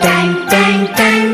Dang, dang, dang.